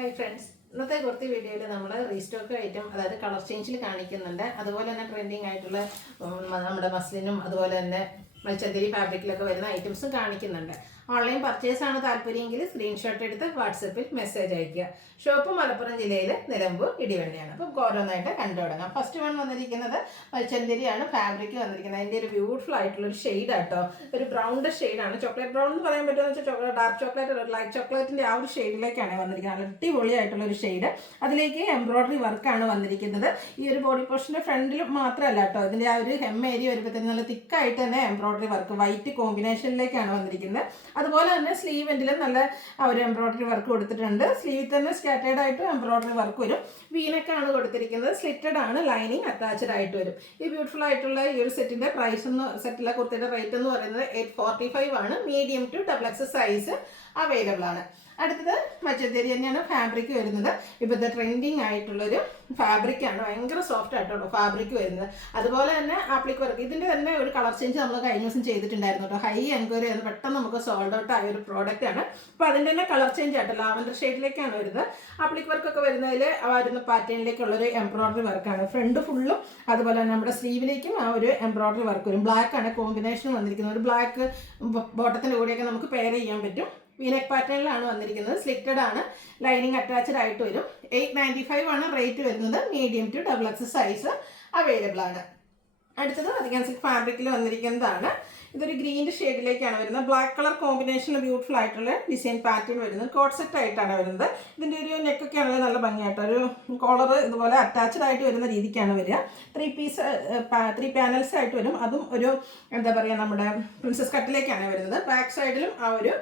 Hi friends, ഇന്നത്തെ കുറച്ച് വീഡിയോയിൽ നമ്മൾ റീസ്റ്റോക്ക് ഐറ്റം, അതായത് കളർ ചേഞ്ചിൽ കാണിക്കുന്നുണ്ട്. അതുപോലെ തന്നെ ട്രെൻഡിങ് ആയിട്ടുള്ള നമ്മുടെ മസ്ലിനും അതുപോലെ തന്നെ മൽച്ചന്ദരി ഫാബ്രിക്കിലൊക്കെ വരുന്ന ഐറ്റംസും കാണിക്കുന്നുണ്ട്. ഓൺലൈൻ പർച്ചേസ് ആണ് താല്പര്യമെങ്കിൽ സ്ക്രീൻഷോട്ട് എടുത്ത് വാട്സപ്പിൽ മെസ്സേജ് അയയ്ക്കുക. ഷോപ്പ് മലപ്പുറം ജില്ലയിൽ നിലമ്പൂർ ഇടിവണ്ടിയാണ്. അപ്പം ഓരോന്നായിട്ട് കണ്ടു തുടങ്ങാം. ഫസ്റ്റ് വൺ വന്നിരിക്കുന്നത് മൽച്ചന്ദരിയാണ്. ഫാബ്രിക് വന്നിരിക്കുന്നത് അതിൻ്റെ ഒരു ബ്യൂട്ടിഫുൾ ആയിട്ടുള്ളൊരു ഷെയ്ഡ് ആട്ടോ. ഒരു ബ്രൗണിൻ്റെ ഷെയ്ഡാണ്. ചോക്ലേറ്റ് ബ്രൗൺ എന്ന് പറയാൻ പറ്റുമെന്ന് വെച്ചാൽ ഡാർക്ക് ചോക്ലേറ്റ്, ലൈറ്റ് ചോക്ലേറ്റിൻ്റെ ആ ഒരു ഷെയ്ഡിലേക്കാണ് വന്നിരിക്കുന്നത്. അടിപൊളിയായിട്ടുള്ളൊരു ഷെയ്ഡ്. അതിലേക്ക് എംബ്രോയ്ഡറി വർക്കാണ് വന്നിരിക്കുന്നത്. ഈ ഒരു ബോഡി പോർഷൻ്റെ ഫ്രണ്ടിൽ മാത്രമല്ല കേട്ടോ, ഇതിൻ്റെ ആ ഒരു ഹെം ഏരിയ വരുമ്പോഴത്തേക്കും നല്ല തിക്കായിട്ട് തന്നെ എംബ്രോയ്ഡറി വർക്ക് വൈറ്റ് കോമ്പിനേഷനിലേക്കാണ് വന്നിരിക്കുന്നത്. അതുപോലെ തന്നെ സ്ലീവ് എൻഡിലും നല്ല ആ ഒരു എംബ്രോയ്ഡറി വർക്ക് കൊടുത്തിട്ടുണ്ട്. സ്ലീവിൽ തന്നെ സ്കാറ്റേഡ് ആയിട്ട് എംബ്രോയ്ഡറി വർക്ക് വരും. വീനക്കാണ് കൊടുത്തിരിക്കുന്നത്. സ്ലിറ്റഡ് ആണ്, ലൈനിങ് അറ്റാച്ച്ഡ് ആയിട്ട് വരും. ഈ ബ്യൂട്ടിഫുൾ ആയിട്ടുള്ള ഈ ഒരു സെറ്റിന്റെ പ്രൈസ് സെറ്റിലെ കുർത്തിയുടെ റേറ്റ് എന്ന് പറയുന്നത് 845 ആണ്. Medium to XXL size available ആണ്. അടുത്തത് മൽച്ചന്ദരി തന്നെയാണ് ഫാബ്രിക് വരുന്നത്. ഇപ്പോഴത്തെ ട്രെൻഡിങ് ആയിട്ടുള്ളൊരു ഫാബ്രിക്കാണ്. ഭയങ്കര സോഫ്റ്റ് ആയിട്ടുള്ള ഫാബ്രിക് വരുന്നത്. അതുപോലെ തന്നെ ആപ്ലിക് വർക്ക്. ഇതിൻ്റെ തന്നെ ഒരു കളർ ചേഞ്ച് നമ്മൾ കഴിഞ്ഞ ദിവസം ചെയ്തിട്ടുണ്ടായിരുന്നു കേട്ടോ. ഹൈ എൻക്വയറി ആയിരുന്നു, പെട്ടെന്ന് നമുക്ക് സോൾഡ് ഔട്ട് ആയ ഒരു പ്രോഡക്റ്റ് ആണ്. അപ്പോൾ അതിൻ്റെ തന്നെ കളർ ചേഞ്ച് ആയിട്ട് ലാവൻഡർ ഷെയ്ഡിലേക്കാണ് വരുന്നത്. ആപ്ലിക് വർക്കൊക്കെ വരുന്നതിൽ വരുന്ന പാറ്റേണിലേക്കുള്ളൊരു എംബ്രോയ്ഡറി വർക്കാണ്. ഫ്രണ്ട് ഫുള്ളും അതുപോലെ തന്നെ നമ്മുടെ സ്ലീവിലേക്കും ആ ഒരു എംബ്രോയ്ഡറി വർക്ക് വരും. ബ്ലാക്ക് ആണ് കോമ്പിനേഷൻ വന്നിരിക്കുന്നത്. ഒരു ബ്ലാക്ക് ബോട്ടത്തിൻ്റെ കൂടെയൊക്കെ നമുക്ക് പെയർ ചെയ്യാൻ പറ്റും. വീനെക്ക് പാറ്റേണിലാണ് വന്നിരിക്കുന്നത്. സ്ലിറ്റഡ് ആണ്, ലൈനിങ് അറ്റാച്ച്ഡ് ആയിട്ട് വരും. 895 ആണ് റേറ്റ് വരുന്നത്. Medium to XXL size available ആണ്. അടുത്തത് അധികം സിൽക്ക് ഫാബ്രിക്കിൽ വന്നിരിക്കുന്നതാണ്. ഇതൊരു ഗ്രീൻ്റെ ഷെയ്ഡിലേക്കാണ് വരുന്നത്. ബ്ലാക്ക് കളർ കോമ്പിനേഷനിൽ ബ്യൂട്ടിഫുൾ ആയിട്ടുള്ള ഡിസൈൻ പാറ്റേൺ വരുന്നത്. കോട്ട് സെറ്റ് ആയിട്ടാണ് വരുന്നത്. ഇതിൻ്റെ ഒരു നെക്കൊക്കെ ആണെങ്കിൽ നല്ല ഭംഗിയായിട്ട് ഒരു കോളർ ഇതുപോലെ അറ്റാച്ച്ഡ് ആയിട്ട് വരുന്ന രീതിക്കാണ് വരിക. 3 പാനൽസ് ആയിട്ട് വരും. അതും ഒരു എന്താ പറയുക, നമ്മുടെ പ്രിൻസസ് കട്ടിലേക്കാണ് വരുന്നത്. ബാക്ക് സൈഡിലും ആ ഒരു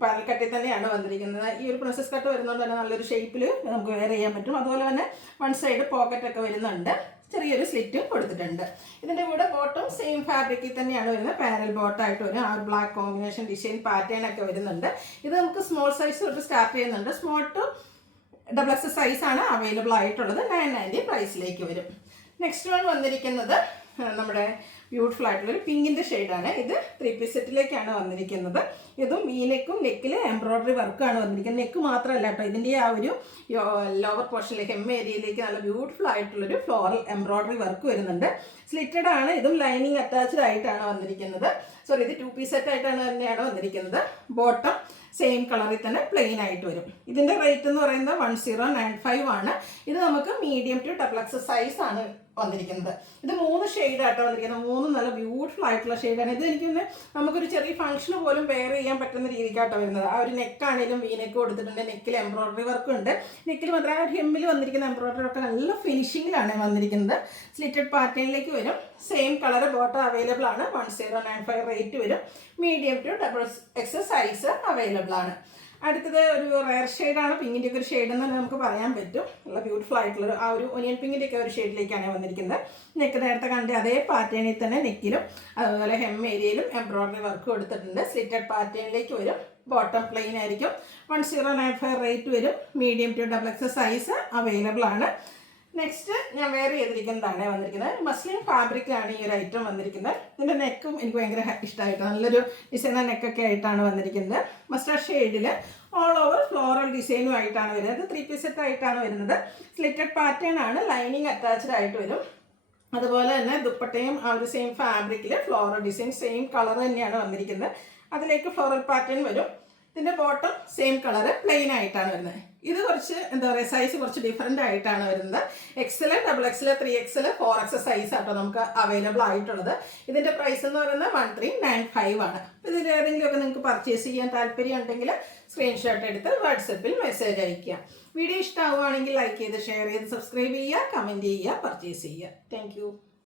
പാനൽ കട്ടിൽ തന്നെയാണ് വന്നിരിക്കുന്നത്. ഈ ഒരു പ്രിൻസസ് കട്ട് വരുന്നതുകൊണ്ട് തന്നെ നല്ലൊരു ഷേപ്പിൽ നമുക്ക് വെയർ ചെയ്യാൻ പറ്റും. അതുപോലെ തന്നെ വൺ സൈഡ് പോക്കറ്റൊക്കെ വരുന്നുണ്ട്. ചെറിയൊരു സ്ലിറ്റും കൊടുത്തിട്ടുണ്ട്. ഇതിൻ്റെ കൂടെ ബോട്ടം സെയിം ഫാബ്രിക്കിൽ തന്നെയാണ് വരുന്നത്. പാരൽ ബോട്ടായിട്ട് വരും. ആ ബ്ലാക്ക് കോമ്പിനേഷൻ ഡിസൈൻ പാറ്റേൺ ഒക്കെ വരുന്നുണ്ട്. ഇത് നമുക്ക് സ്മോൾ സൈസ് തൊട്ട് സ്റ്റാർട്ട് ചെയ്യുന്നുണ്ട്. സ്മോൾ ടു XXL സൈസാണ് അവൈലബിൾ ആയിട്ടുള്ളത്. 990 പ്രൈസിലേക്ക് വരും. നെക്സ്റ്റ് വൺ വന്നിരിക്കുന്നത് നമ്മുടെ ബ്യൂട്ടിഫുൾ ആയിട്ടുള്ളൊരു പിങ്കിൻ്റെ ഷെയ്ഡാണ്. ഇത് 3 പീസ് സെറ്റിലേക്കാണ് വന്നിരിക്കുന്നത്. ഇതും വീനെക്കും നെക്കിൽ എംബ്രോയ്ഡറി വർക്കാണ് വന്നിരിക്കുന്നത്. നെക്ക് മാത്രമല്ല കേട്ടോ, ഇതിൻ്റെ ആ ഒരു ലോവർ പോർഷനിലേക്ക് ഹെം ഏരിയയിലേക്ക് നല്ല ബ്യൂട്ടിഫുൾ ആയിട്ടുള്ളൊരു ഫ്ലോറൽ എംബ്രോയ്ഡറി വർക്ക് വരുന്നുണ്ട്. സ്ലിറ്റഡ് ആണ്. ഇതും ലൈനിങ് അറ്റാച്ച്ഡ് ആയിട്ടാണ് വന്നിരിക്കുന്നത്. സോറി, ഇത് 2 പീസ് സെറ്റ് ആയിട്ടാണ് തന്നെയാണ് വന്നിരിക്കുന്നത്. ബോട്ടം സെയിം കളറിൽ തന്നെ പ്ലെയിൻ ആയിട്ട് വരും. ഇതിൻ്റെ റേറ്റ് എന്ന് പറയുന്നത് 1095 ആണ്. ഇത് നമുക്ക് മീഡിയം ടു XXL സൈസ് ആണ് വന്നിരിക്കുന്നത്. ഇത് 3 ഷെയ്ഡായിട്ടാണ് വന്നിരിക്കുന്നത്. 3 നല്ല ബ്യൂട്ടിഫുൾ ആയിട്ടുള്ള ഷെയ്ഡാണ്. ഇത് എനിക്ക് നമുക്കൊരു ചെറിയ ഫംഗ്ഷന് പോലും വെയർ ചെയ്യാൻ പറ്റുന്ന രീതിക്കാട്ടോ വരുന്നത്. ആ ഒരു നെക്കാണെങ്കിലും വീനെക്ക് കൊടുത്തിട്ടുണ്ട്. നെക്കിൽ എംബ്രോയ്ഡറി വർക്കും ഉണ്ട്. നെക്കിൽ മാത്രമേ ആ ഒരു ഹെമ്മിൽ വന്നിരിക്കുന്ന എംബ്രോയ്ഡറി ഒക്കെ നല്ല ഫിനിഷിങ്ങിലാണ് വന്നിരിക്കുന്നത്. സ്ലിറ്റഡ് പാറ്റേണിലേക്ക് വരും. സെയിം കളർ ബോട്ടം അവൈലബിൾ ആണ്. 1095 റേറ്റ് വരും. Medium to XXL size available ആണ്. അടുത്തത് ഒരു റയർ ഷെയ്ഡാണ്. പിങ്കിൻ്റെ ഒക്കെ ഒരു ഷെയ്ഡ് എന്ന് തന്നെ നമുക്ക് പറയാൻ പറ്റും. നല്ല ബ്യൂട്ടിഫുൾ ആയിട്ടുള്ള ആ ഒരു ഒനിയൻ പിങ്കിൻ്റെ ഒക്കെ ഒരു ഷെയ്ഡിലേക്കാണ് വന്നിരിക്കുന്നത്. നെക്ക് നേരത്തെ കണ്ട അതേ പാറ്റേണിൽ തന്നെ നെക്കിലും അതുപോലെ ഹെം ഏരിയയിലും എംബ്രോയ്ഡറി വർക്ക് കൊടുത്തിട്ടുണ്ട്. സ്ലിറ്റഡ് പാറ്റേണിലേക്ക് വരും. ബോട്ടം പ്ലെയിൻ ആയിരിക്കും. 1095 റേറ്റ് വരും. Medium to XXL size available ആണ്. നെക്സ്റ്റ് ഞാൻ വെയർ ചെയ്തിരിക്കുന്നതാണ് വന്നിരിക്കുന്നത്. മസ്ലിൻ ഫാബ്രിക്കാണ് ഈ ഒരു ഐറ്റം വന്നിരിക്കുന്നത്. ഇതിൻ്റെ നെക്കും എനിക്ക് ഭയങ്കര ഇഷ്ടമായിട്ട് നല്ലൊരു ഡിസൈനർ നെക്കൊക്കെ ആയിട്ടാണ് വന്നിരിക്കുന്നത്. മസ്റ്റാർഡ് ഷെയ്ഡിൽ ഓൾ ഓവർ ഫ്ലോറൽ ഡിസൈനും ആയിട്ടാണ് വരുന്നത്. 3 പീസ് സെറ്റ് ആയിട്ടാണ് വരുന്നത്. സ്ലിറ്റഡ് പാറ്റേൺ ആണ്. ലൈനിങ് അറ്റാച്ച്ഡ് ആയിട്ട് വരും. അതുപോലെ തന്നെ ദുപ്പട്ടയും ആ ഒരു സെയിം ഫാബ്രിക്കിൽ ഫ്ലോറൽ ഡിസൈൻ സെയിം കളർ തന്നെയാണ് വന്നിരിക്കുന്നത്. അതിലേക്ക് ഫ്ലോറൽ പാറ്റേൺ വരും. ഇതിൻ്റെ ബോട്ടം സെയിം കളർ പ്ലെയിൻ ആയിട്ടാണ് വരുന്നത്. ഇത് കുറച്ച് എന്താ പറയുക, സൈസ് കുറച്ച് ഡിഫറെൻ്റ് ആയിട്ടാണ് വരുന്നത്. XL, XXL, 3XL, 4XL size ആട്ടോ നമുക്ക് അവൈലബിൾ ആയിട്ടുള്ളത്. ഇതിൻ്റെ പ്രൈസ് എന്ന് പറയുന്നത് 1395 ആണ്. ഇതിൽ ഏതെങ്കിലുമൊക്കെ നിങ്ങൾക്ക് പർച്ചേസ് ചെയ്യാൻ താല്പര്യം ഉണ്ടെങ്കിൽ സ്ക്രീൻഷോട്ട് എടുത്ത് വാട്സപ്പിൽ മെസ്സേജ് അയയ്ക്കുക. വീഡിയോ ഇഷ്ടമാവുകയാണെങ്കിൽ ലൈക്ക് ചെയ്ത് ഷെയർ ചെയ്ത് സബ്സ്ക്രൈബ് ചെയ്യുക, കമൻറ്റ് ചെയ്യുക, പർച്ചേസ് ചെയ്യുക. താങ്ക്